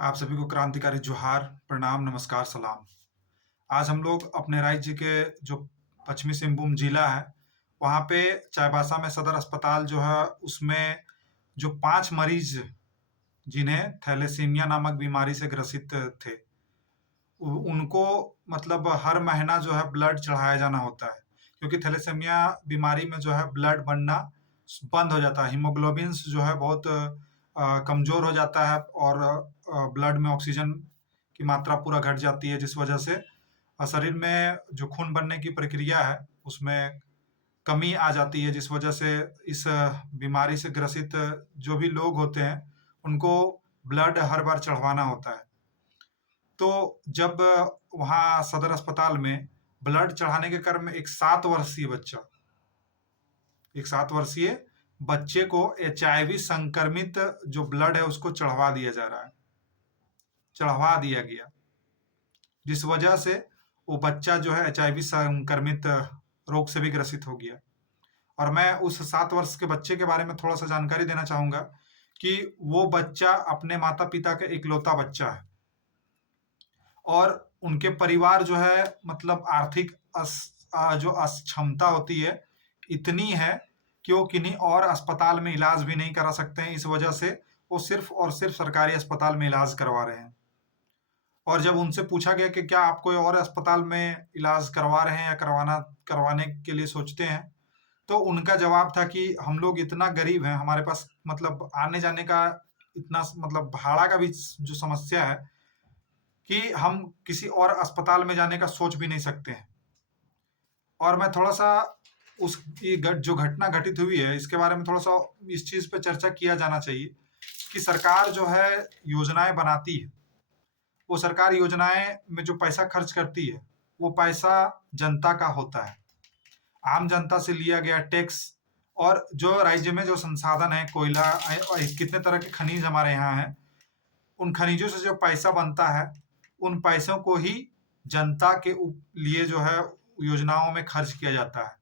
आप सभी को क्रांतिकारी जोहार, प्रणाम, नमस्कार, सलाम। आज हम लोग अपने राज्य के जो पश्चिमी सिंहभूम जिला है, वहाँ पे चाईबासा में सदर अस्पताल जो है, उसमें जो 5 मरीज़ जिन्हें थैलेसीमिया नामक बीमारी से ग्रसित थे, उ उनको मतलब हर महीना जो है ब्लड चढ़ाया जाना होता है। क्योंकि थैलेसीमिया बीमारी में जो है ब्लड बनना बंद हो जाता है, हीमोग्लोबिन्स जो है बहुत कमज़ोर हो जाता है और ब्लड में ऑक्सीजन की मात्रा पूरा घट जाती है, जिस वजह से शरीर में जो खून बनने की प्रक्रिया है, उसमें कमी आ जाती है, जिस वजह से इस बीमारी से ग्रसित जो भी लोग होते हैं, उनको ब्लड हर बार चढ़वाना होता है। तो जब वहाँ सदर अस्पताल में ब्लड चढ़ाने के क्रम में एक 7 वर्षीय बच्चे को एचआईवी संक्रमित जो ब्लड है, उसको चढ़वा दिया गया, जिस वजह से वो बच्चा जो है एचआईवी संक्रमित रोग से भी ग्रसित हो गया। और मैं उस 7 वर्ष के बच्चे के बारे में थोड़ा-सा जानकारी देना चाहूँगा कि वो बच्चा अपने माता-पिता का इकलौता बच्चा है और उनके परिवार जो है मतलब आर्थिक जो अक्षमता होती है, इतनी है कि वो किन्हीं और अस्पताल में इलाज भी नहीं करा सकते हैं। इस वजह से वो सिर्फ़ और सिर्फ़ सरकारी अस्पताल में इलाज करवा रहे हैं। और जब उनसे पूछा गया कि क्या आप कोई और अस्पताल में इलाज करवा रहे हैं या करवाने के लिए सोचते हैं? तो उनका जवाब था कि हम लोग इतना गरीब हैं, हमारे पास मतलब आने-जाने का इतना मतलब भाड़ा का भी जो समस्या है कि हम किसी और अस्पताल में जाने का सोच भी नहीं सकते हैं। और मैं थोड़ा-सा उस ये जो घटना घटित हुई है, इसके बारे में थोड़ा-सा इस चीज़ पे चर्चा किया जाना चाहिए कि सरकार जो है योजनाएँ बनाती है, वो सरकार योजनाएँ में जो पैसा खर्च करती है, वो पैसा जनता का होता है। आम जनता से लिया गया टैक्स और जो राज्य में जो संसाधन है, कोयला कितने तरह के खनिज हमारे यहाँ हैं, उन खनिजों से जो पैसा बनता है, उन पैसों को ही जनता के लिए जो है योजनाओं में खर्च किया जाता है।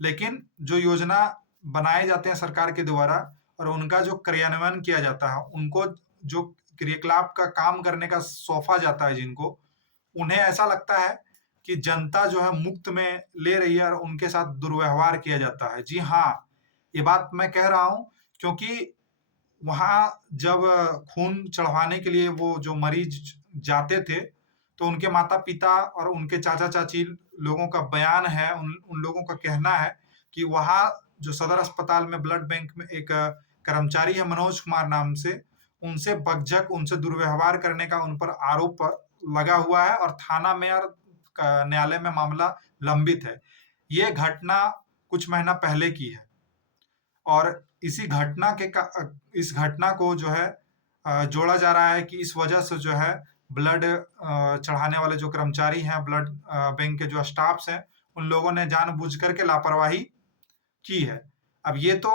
लेकिन जो योजना बनाए जाते हैं सरकार के द्वारा और उनका जो क्रियान्वयन किया जाता है, उनको जो क्रियाकलाप का काम करने का सौंपा जाता है जिनको, उन्हें ऐसा लगता है कि जनता जो है मुफ्त में ले रही है और उनके साथ दुर्व्यवहार किया जाता है। जी हाँ, ये बात मैं कह रहा हूँ क्योंकि वहाँ जब खून चढ़वाने के लिए वो जो मरीज़ जाते थे, तो उनके माता-पिता और उनके चाचा-चाची लोगों का बयान है, उन उन लोगों का कहना है कि वहाँ जो सदर अस्पताल में ब्लड बैंक में एक कर्मचारी है मनोज कुमार नाम से, उनसे बकझक, उनसे दुर्व्यवहार करने का उन पर आरोप लगा हुआ है और थाना में और न्यायालय में मामला लंबित है। ये घटना कुछ महीना पहले की है। और इस घटना को जो है जोड़ा जा रहा है कि इस वजह से जो है ब्लड चढ़ाने वाले जो कर्मचारी हैं, ब्लड बैंक के जो स्टाफ्स हैं, उन लोगों ने जानबूझ कर के लापरवाही की है। अब ये तो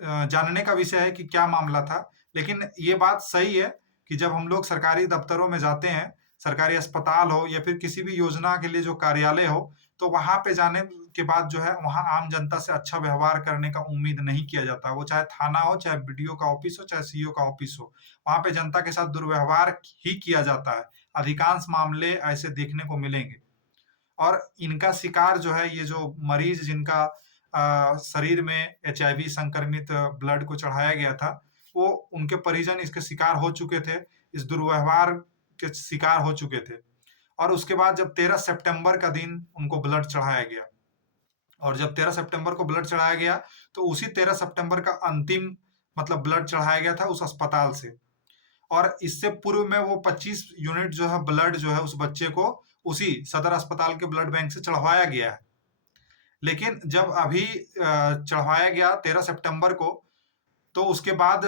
जानने का विषय है कि क्या मामला था, लेकिन ये बात सही है कि जब हम लोग सरकारी दफ्तरों में जाते हैं, सरकारी अस्पताल हो या फिर किसी भी योजना के लिए जो कार्यालय हो, तो वहाँ पे जाने के बाद जो है वहाँ आम जनता से अच्छा व्यवहार करने का उम्मीद नहीं किया जाता। वो चाहे थाना हो, चाहे बीडीओ का ऑफिस हो, चाहे सीईओ का ऑफिस हो, वहाँ पे जनता के साथ दुर्व्यवहार ही किया जाता है। अधिकांश मामले ऐसे देखने को मिलेंगे। और इनका शिकार जो है ये जो मरीज़ जिनका शरीर में एचआईवी संक्रमित ब्लड को चढ़ाया गया था, वो उनके परिजन इसके शिकार हो चुके थे, इस दुर्व्यवहार के शिकार हो चुके थे। और उसके बाद जब 13 सितंबर का दिन उनको ब्लड चढ़ाया गया और जब 13 सितंबर को ब्लड चढ़ाया गया, तो उसी 13 सितंबर का अंतिम मतलब ब्लड चढ़ाया गया था उस अस्पताल से। और इससे पूर्व में वो 25 यूनिट जो है ब्लड जो है उस बच्चे को उसी सदर अस्पताल के ब्लड बैंक से चढ़वाया गया है। लेकिन जब अभी चढ़वाया गया 13 सितंबर को, तो उसके बाद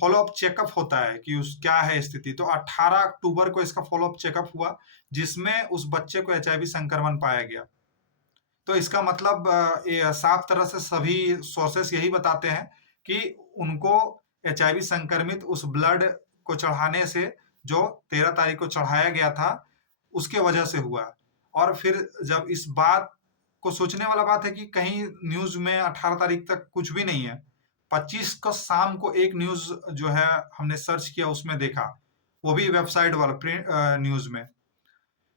फ़ॉलो अप चेकअप होता है कि उस क्या है स्थिति। तो 18 अक्टूबर को इसका फ़ॉलो अप चेकअप हुआ, जिसमें उस बच्चे को एचआईवी संक्रमण पाया गया। तो इसका मतलब ये साफ तरह से सभी सोर्सेस यही बताते हैं कि उनको एचआईवी संक्रमित उस ब्लड को चढ़ाने से जो 13 तारीख को चढ़ाया गया था, उसके वजह से हुआ। और फिर जब इस बात को सोचने वाला बात है कि कहीं न्यूज़ में 18 तारीख तक कुछ भी नहीं है। 25 को शाम को एक न्यूज़ जो है हमने सर्च किया, उसमें देखा, वो भी वेबसाइट वाला प्रिंट न्यूज़ में।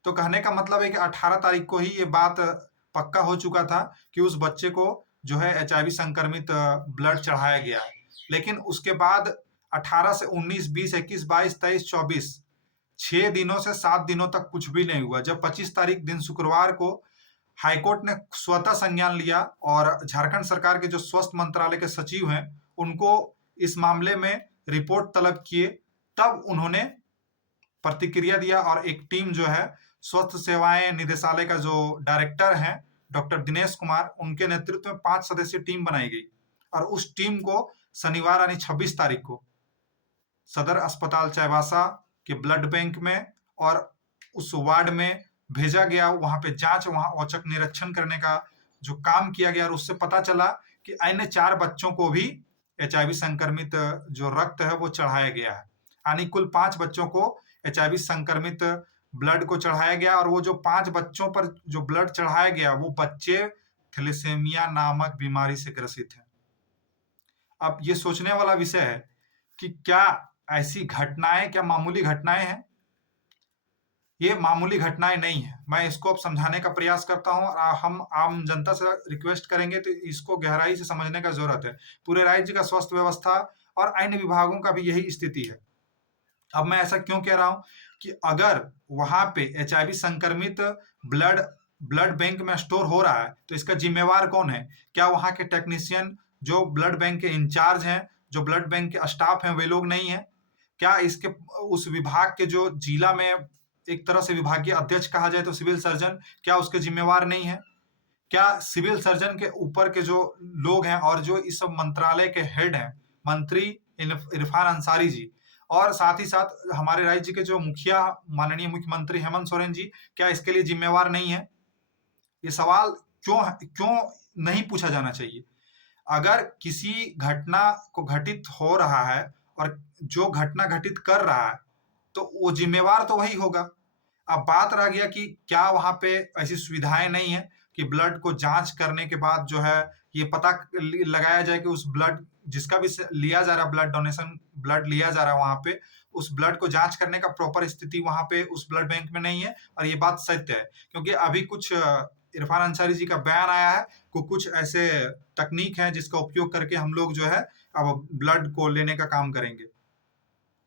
तो कहने का मतलब है कि 18 तारीख को ही ये बात पक्का हो चुका था कि उस बच्चे को जो है एचआईवी संक्रमित ब्लड चढ़ाया गया है। लेकिन उसके बाद 18 से 19, 20, 21, 22, 23, 24 6 दिनों से 7 दिनों तक कुछ भी नहीं हुआ। जब 25 तारीख दिन शुक्रवार को हाईकोर्ट ने स्वतः संज्ञान लिया और झारखंड सरकार के जो स्वास्थ्य मंत्रालय के सचिव हैं, उनको इस मामले में रिपोर्ट तलब किए, तब उन्होंने प्रतिक्रिया दिया और एक टीम जो है स्वास्थ्य सेवाएं निदेशालय का जो डायरेक्टर हैं डॉक्टर दिनेश कुमार, उनके नेतृत्व में 5 सदस्यीय टीम बनाई गई और उस टीम को शनिवार यानी 26 तारीख को सदर अस्पताल चाईबासा के ब्लड बैंक में और उस वार्ड में भेजा गया। वहां पे जांच, वहां औचक निरीक्षण करने का जो काम किया गया और उससे पता चला कि अन्य 4 बच्चों को भी एचआईवी संक्रमित जो रक्त है वो चढ़ाया गया है। यानी कुल 5 बच्चों को एचआईवी संक्रमित ब्लड को चढ़ाया गया और वो जो 5 बच्चों पर जो ब्लड चढ़ाया गया, वो बच्चे थैलेसीमिया नामक बीमारी से ग्रसित हैं। अब ये सोचने वाला विषय है कि क्या ऐसी घटनाएं क्या मामूली घटनाएं हैं? ये मामूली घटनाएं नहीं है। मैं इसको अब समझाने का प्रयास करता हूँ और हम आम जनता से रिक्वेस्ट करेंगे तो इसको गहराई से समझने का जरूरत है। पूरे राज्य का स्वास्थ्य व्यवस्था और अन्य विभागों का भी यही स्थिति है। अब मैं ऐसा क्यों कह रहा हूं कि अगर वहां पे एचआईवी संक्रमित ब्लड बैंक में स्टोर हो रहा है तो इसका जिम्मेवार कौन है? क्या वहां के टेक्नीशियन जो ब्लड बैंक के इंचार्ज हैं, जो ब्लड बैंक के स्टाफ हैं, वे लोग नहीं है? क्या इसके उस विभाग के जो जिला में एक तरह से विभागीय अध्यक्ष कहा जाए तो सिविल सर्जन, क्या उसके जिम्मेवार नहीं है? क्या सिविल सर्जन के ऊपर के जो लोग हैं और जो इस सब मंत्रालय के हेड हैं, मंत्री इरफान अंसारी जी, और साथ ही साथ हमारे राज्य के जो मुखिया माननीय मुख्यमंत्री हेमंत सोरेन जी, क्या इसके लिए जिम्मेवार नहीं है? ये सवाल क्यों नहीं पूछा जाना चाहिए? अगर किसी घटना को घटित हो रहा है और जो घटना घटित कर रहा है, तो वो जिम्मेवार तो वही होगा। अब बात रह गया कि क्या वहां पे ऐसी सुविधाएं नहीं है कि ब्लड को जांच करने के बाद जो है ये पता लगाया जाए कि उस ब्लड जिसका भी लिया जा रहा है, ब्लड डोनेशन ब्लड लिया जा रहा है, वहां पे उस ब्लड को जांच करने का प्रॉपर स्थिति वहां पे उस ब्लड बैंक में नहीं है। और ये बात सत्य है क्योंकि अभी कुछ इरफान अंसारी जी का बयान आया है कि कुछ ऐसे तकनीक है जिसका उपयोग करके हम लोग जो है अब ब्लड को लेने का काम करेंगे।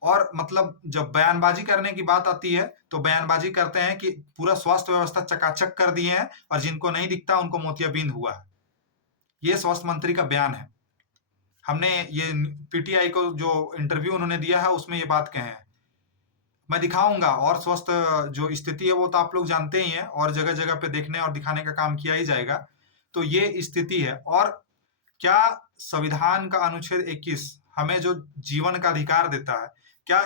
और मतलब जब बयानबाजी करने की बात आती है तो बयानबाजी करते हैं कि पूरा स्वास्थ्य व्यवस्था चकाचक कर दिए हैं और जिनको नहीं दिखता उनको मोतियाबिंद हुआ है। ये स्वास्थ्य मंत्री का बयान है। हमने ये पीटीआई को जो इंटरव्यू उन्होंने दिया है उसमें ये बात कहे हैं। मैं दिखाऊंगा और स्वास्थ्य जो स्थिति है वो तो आप लोग जानते ही हैं और जगह जगह पे देखने और दिखाने का काम किया ही जाएगा। तो ये स्थिति है। और क्या संविधान का अनुच्छेद 21 हमें जो जीवन का अधिकार देता है, क्या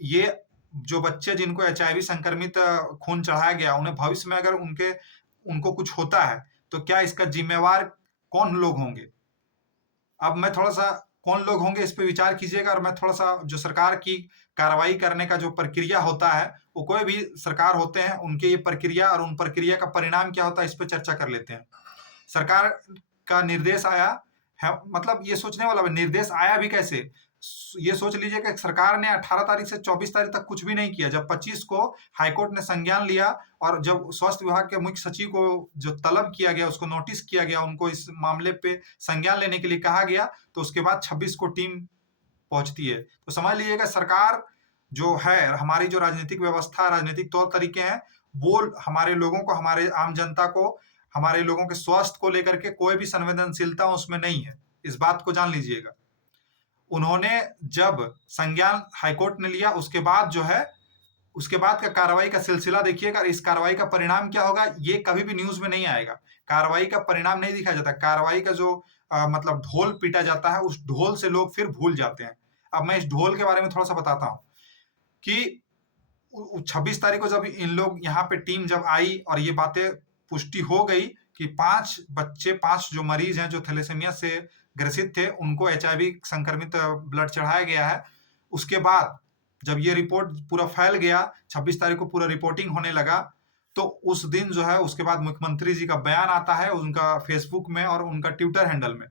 ये जो बच्चे जिनको एचआईवी संक्रमित खून चढ़ाया गया, उन्हें भविष्य में अगर उनको कुछ होता है तो क्या इसका जिम्मेवार कौन लोग होंगे? अब मैं थोड़ा-सा कौन लोग होंगे इस पे विचार कीजिएगा और मैं थोड़ा-सा जो सरकार की कार्रवाई करने का जो प्रक्रिया होता है, वो कोई भी सरकार होते हैं, उनकी ये प्रक्रिया और उन प्रक्रिया का परिणाम क्या होता है, इस पे चर्चा कर लेते हैं। सरकार का निर्देश आया है, मतलब ये सोचने वाला निर्देश आया भी कैसे? ये सोच लीजिए कि सरकार ने 18 तारीख से 24 तारीख तक कुछ भी नहीं किया। जब 25 को हाईकोर्ट ने संज्ञान लिया और जब स्वास्थ्य विभाग के मुख्य सचिव को जो तलब किया गया, उसको नोटिस किया गया, उनको इस मामले पे संज्ञान लेने के लिए कहा गया, तो उसके बाद 26 को टीम पहुंचती है। तो समझ लीजिएगा सरकार जो है, हमारी जो राजनीतिक व्यवस्था, राजनीतिक तौर तरीके हैं, वो हमारे लोगों को, हमारे आम जनता को, हमारे लोगों के स्वास्थ्य को लेकर के कोई भी संवेदनशीलता उसमें नहीं है। इस बात को जान लीजिएगा। उन्होंने जब संज्ञान हाईकोर्ट ने लिया, उसके बाद जो है, उसके बाद का कार्रवाई का सिलसिला देखिएगा। इस कार्रवाई का परिणाम क्या होगा, ये कभी भी न्यूज में नहीं आएगा। कार्रवाई का परिणाम नहीं दिखाया जाता। कार्रवाई का जो मतलब ढोल पीटा जाता है, उस ढोल से लोग फिर भूल जाते हैं। अब मैं इस ढोल के बारे में थोड़ा सा बताता हूँ कि 26 तारीख को जब इन लोग यहाँ पे टीम जब आई और ये बातें पुष्टि हो गई कि 5 बच्चे, 5 जो मरीज हैं जो थैलेसीमिया से ग्रसित थे, उनको एचआईवी संक्रमित ब्लड चढ़ाया गया है। उसके बाद जब ये रिपोर्ट पूरा फैल गया, 26 तारीख को पूरा रिपोर्टिंग होने लगा, तो उस दिन जो है, उसके बाद मुख्यमंत्री जी का बयान आता है उनका फेसबुक में और उनका ट्विटर हैंडल में।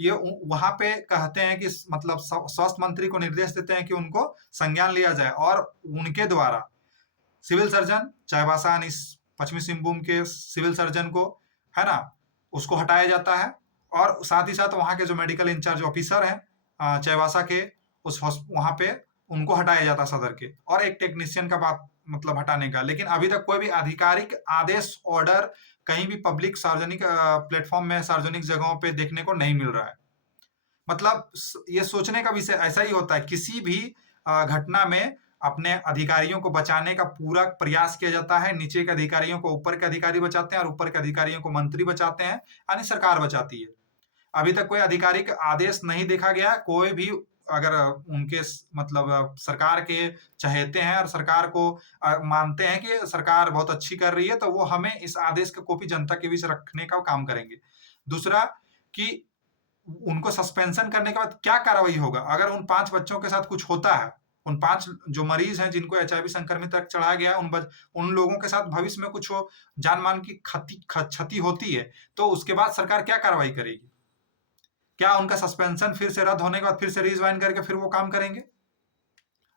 ये वहां पे कहते हैं कि मतलब स्वास्थ्य मंत्री को निर्देश देते हैं कि उनको संज्ञान लिया जाए और उनके द्वारा सिविल सर्जन चाईबासा इस पश्चिमी सिंहभूम के सिविल सर्जन को, है ना, उसको हटाया जाता है और साथ ही साथ वहां के जो मेडिकल इंचार्ज ऑफिसर हैं चाईबासा के, उस वहां पे उनको हटाया जाता सदर के, और एक टेक्नीशियन का बात मतलब हटाने का। लेकिन अभी तक कोई भी आधिकारिक आदेश ऑर्डर कहीं भी पब्लिक सार्वजनिक प्लेटफॉर्म में सार्वजनिक जगहों पे देखने को नहीं मिल रहा है। मतलब ये सोचने का विषय ऐसा ही होता है, किसी भी घटना में अपने अधिकारियों को बचाने का पूरा प्रयास किया जाता है। नीचे के अधिकारियों को ऊपर के अधिकारी बचाते हैं और ऊपर के अधिकारियों को मंत्री बचाते हैं, यानी सरकार बचाती है। अभी तक कोई आधिकारिक आदेश नहीं देखा गया। कोई भी अगर उनके मतलब सरकार के चहेते हैं और सरकार को मानते हैं कि सरकार बहुत अच्छी कर रही है, तो वो हमें इस आदेश की कॉपी जनता के बीच रखने का काम करेंगे। दूसरा कि उनको सस्पेंशन करने के बाद क्या कार्रवाई होगा? अगर उन 5 बच्चों के साथ कुछ होता है, उन 5 जो मरीज़ हैं जिनको एचआईवी संक्रमित तक चढ़ाया गया है, उन लोगों के साथ भविष्य में कुछ हो, जान-माल की क्षति होती है, तो उसके बाद सरकार क्या कार्रवाई करेगी? क्या उनका सस्पेंशन फिर से रद्द होने के बाद फिर से रिज्वाइन करके फिर वो काम करेंगे?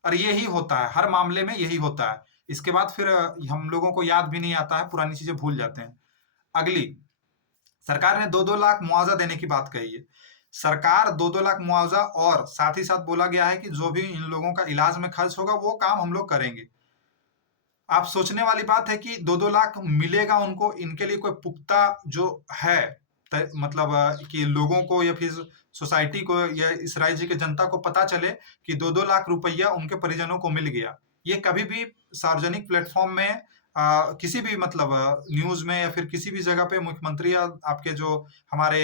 और यही होता है, हर मामले में यही होता है। इसके बाद फिर हम लोगों को याद भी नहीं आता है, पुरानी चीज़ें भूल जाते हैं। अगली, सरकार ने 2-2 लाख मुआवजा देने की बात कही है। सरकार 2-2 लाख मुआवजा और साथ ही साथ बोला गया है कि जो भी इन लोगों का इलाज में खर्च होगा, वो काम हम लोग करेंगे। आप सोचने वाली बात है कि 2-2 लाख मिलेगा उनको, इनके लिए कोई पुख्ता जो है मतलब कि लोगों को या फिर सोसाइटी को या इस राज्य की जनता को पता चले कि 2-2 लाख रुपया उनके परिजनों को मिल गया। ये कभी भी सार्वजनिक प्लेटफ़ॉर्म में किसी भी मतलब न्यूज़ में या फिर किसी भी जगह पे मुख्यमंत्री या आपके जो हमारे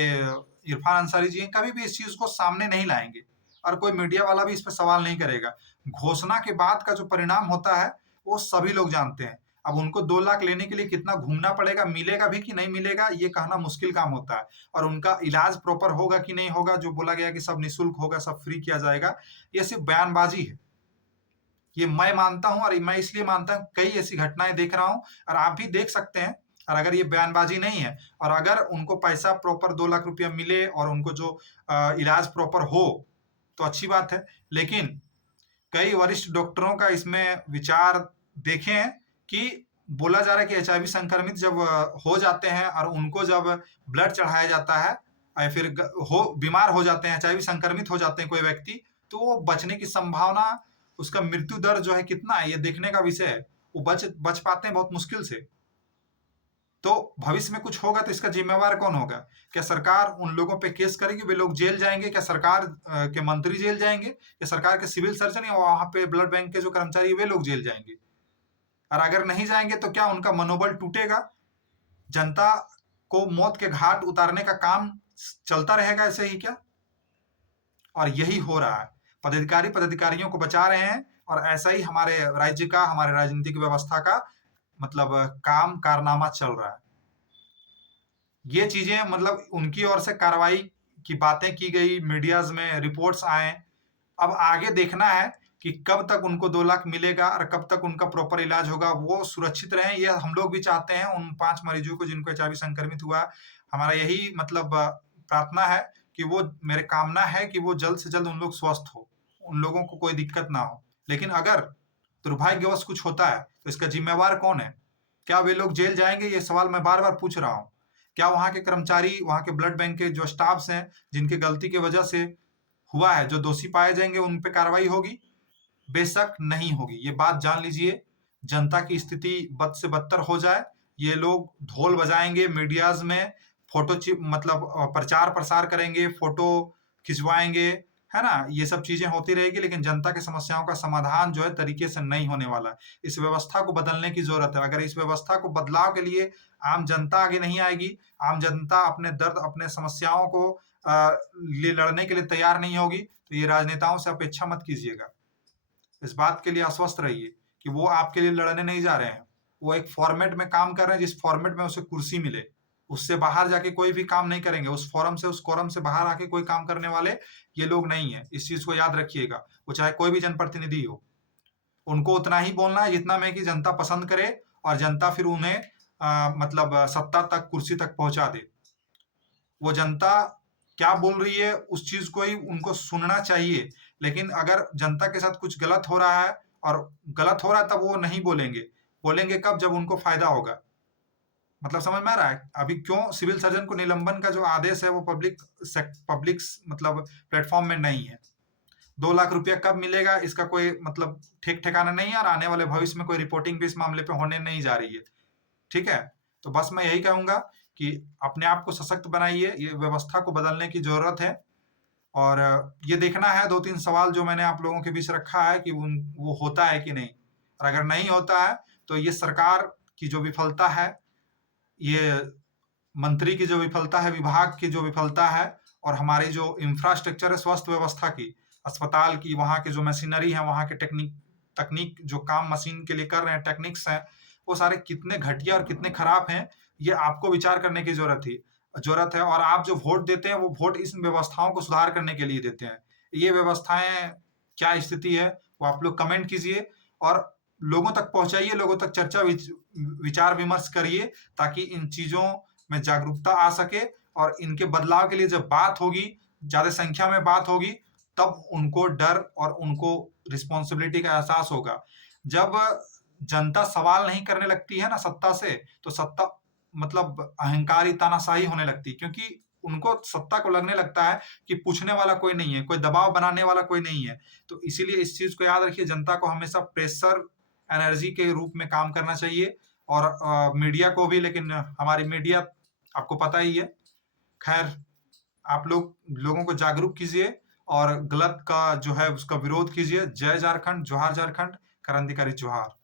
इरफान अंसारी जी हैं, कभी भी इस चीज़ को सामने नहीं लाएँगे और कोई मीडिया वाला भी इस पे सवाल नहीं करेगा। घोषणा के बाद का जो परिणाम होता है, वो सभी लोग जानते हैं। अब उनको 2 लाख लेने के लिए कितना घूमना पड़ेगा, मिलेगा भी कि नहीं मिलेगा, ये कहना मुश्किल काम होता है। और उनका इलाज प्रॉपर होगा कि नहीं होगा, जो बोला गया है कि सब निःशुल्क होगा, सब फ्री किया जाएगा, ये सिर्फ़ बयानबाज़ी है। ये मैं मानता हूँ और मैं इसलिए मानता हूँ, कई ऐसी घटनाएँ देख रहा हूँ और आप भी देख सकते हैं। और अगर ये बयानबाज़ी नहीं है और अगर उनको पैसा प्रॉपर 2 लाख रुपया मिले और उनको जो इलाज प्रॉपर हो, तो अच्छी बात है। लेकिन कई वरिष्ठ डॉक्टरों का इसमें विचार देखे हैं कि बोला जा रहा है कि एचआईवी संक्रमित जब हो जाते हैं और उनको जब ब्लड चढ़ाया जाता है या फिर बीमार हो जाते हैं, एचआईवी संक्रमित हो जाते हैं कोई व्यक्ति, तो वो बचने की संभावना, उसका मृत्यु दर जो है कितना है, ये देखने का विषय है। वो बच पाते हैं बहुत मुश्किल से। तो भविष्य में कुछ होगा तो इसका जिम्मेवार कौन होगा? क्या सरकार उन लोगों पे केस करेगी? वे लोग जेल जाएँगे? क्या सरकार के मंत्री जेल जाएँगे? या सरकार के सिविल सर्जन या वहाँ पे ब्लड बैंक के जो कर्मचारी हैं, वे लोग जेल जाएँगे? और अगर नहीं जाएँगे तो क्या उनका मनोबल टूटेगा? जनता को मौत के घाट उतारने का काम चलता रहेगा ऐसे ही क्या? और यही हो रहा है। पदाधिकारी पदाधिकारियों को बचा रहे हैं और ऐसा ही हमारे राज्य का, हमारे राजनीतिक व्यवस्था का मतलब काम कारनामा चल रहा है। ये चीज़ें मतलब उनकी ओर से कार्रवाई की बातें की गई, मीडियाज़ में रिपोर्ट्स आए। अब आगे देखना है कि कब तक उनको 2 लाख मिलेगा और कब तक उनका प्रॉपर इलाज होगा, वो सुरक्षित रहें, ये हम लोग भी चाहते हैं उन 5 मरीजों को जिनको एचआईवी संक्रमित हुआ। हमारा यही मतलब प्रार्थना है कि वो, मेरी कामना है कि वो जल्द से जल्द उन लोग स्वस्थ हो, उन लोगों को कोई दिक्कत ना हो। लेकिन अगर दुर्भाग्यवश कुछ होता है, तो इसका ज़िम्मेवार कौन है? क्या वे लोग जेल जाएँगे? ये सवाल मैं बार-बार पूछ रहा हूँ। क्या वहाँ के कर्मचारी, वहाँ के ब्लड बैंक के जो स्टाफ्स हैं, जिनकी गलती की वजह से हुआ है, जो दोषी पाए जाएँगे, उन पे कार्रवाई होगी? बेशक नहीं होगी। ये बात जान लीजिए, जनता की स्थिति बद से बदतर हो जाए, ये लोग ढोल बजाएँगे मीडियाज़ में, फ़ोटो मतलब प्रचार-प्रसार करेंगे, फ़ोटो खिंचवाएँगे, है ना? ये सब चीज़ें होती रहेगी, लेकिन जनता की समस्याओं का समाधान जो है तरीके से नहीं होने वाला है। इस व्यवस्था को बदलने की ज़रूरत है। अगर इस व्यवस्था को बदलाव के लिए आम जनता आगे नहीं आएगी, आम जनता अपने दर्द, अपने समस्याओं को लिए लड़ने के लिए तैयार नहीं होगी, तो ये राजनेताओं से अपेक्षा मत कीजिएगा। इस बात के लिए आश्वस्त रहिए कि वो आपके लिए लड़ने नहीं जा रहे हैं। वो एक फॉर्मेट में काम कर रहे हैं, जिस फॉर्मेट में उसे कुर्सी मिले। उससे बाहर जाके कोई भी काम नहीं करेंगे। उस फोरम से, उस कोरम से बाहर आके कोई काम करने वाले ये लोग नहीं हैं। इस चीज़ को याद रखिएगा। वो चाहे कोई भी जनप्रतिनिधि हो। उनको उतना ही बोलना है जितना में कि जनता पसंद करे और जनता फिर उन्हें मतलब सत्ता तक, कुर्सी तक पहुँचा दे। वो जनता क्या बोल रही है उस चीज़ को ही उनको सुनना चाहिए। लेकिन अगर जनता के साथ कुछ गलत हो रहा है और गलत हो रहा है तब वो नहीं बोलेंगे। बोलेंगे कब? जब उनको फ़ायदा होगा। मतलब समझ में आ रहा है? अभी क्यों सिविल सर्जन को निलंबन का जो आदेश है वो पब्लिक मतलब प्लेटफ़ॉर्म में नहीं है। 2 लाख रुपया कब मिलेगा इसका कोई मतलब ठीक-ठिकाना नहीं है और आने वाले भविष्य में कोई रिपोर्टिंग भी इस मामले पे होने नहीं जा रही है। ठीक है? तो बस मैं यही कहूँगा कि अपने आप को सशक्त बनाइए, ये व्यवस्था को बदलने की ज़रूरत है और ये देखना है 2-3 सवाल जो मैंने आप लोगों के बीच रखा है कि वो होता है कि नहीं? और अगर नहीं होता है, तो ये सरकार की जो विफलता है, ये मंत्री की जो विफलता है, विभाग की जो विफलता है और हमारी जो इंफ्रास्ट्रक्चर है स्वास्थ्य व्यवस्था की, अस्पताल की, वहाँ की जो मशीनरी है, वहाँ के तकनीक जो काम मशीन के लिए कर रहे हैं, टेक्निक्स हैं, वो सारे कितने घटिया और कितने खराब हैं, ये आपको विचार करने की ज़रूरत है और आप जो वोट देते हैं, वो वोट इस व्यवस्थाओं को सुधार करने के लिए देते हैं। ये व्यवस्थाएँ क्या स्थिति है, वो आप लोग कमेंट कीजिए और लोगों तक पहुँचाइए, लोगों तक चर्चा विचार-विमर्श करिए, ताकि इन चीज़ों में जागरूकता आ सके और इनके बदलाव के लिए जब बात होगी, ज़्यादा संख्या में बात होगी, तब उनको डर और उनको रिस्पॉन्सिबिलिटी का एहसास होगा। जब जनता सवाल नहीं करने लगती है ना सत्ता से, तो सत्ता मतलब अहंकारी, तानाशाही होने लगती है क्योंकि उनको सत्ता को लगने लगता है कि पूछने वाला कोई नहीं है, कोई दबाव बनाने वाला कोई नहीं है। तो इसीलिए इस चीज़ को याद रखिए, जनता को हमेशा प्रेशर एनर्जी के रूप में काम करना चाहिए और मीडिया को भी, लेकिन हमारी मीडिया आपको पता ही है। खैर, आप लोगों को जागरूक कीजिए और गलत का जो है उसका विरोध कीजिए। जय झारखंड, जोहार झारखंड, क्रांतिकारी जोहार।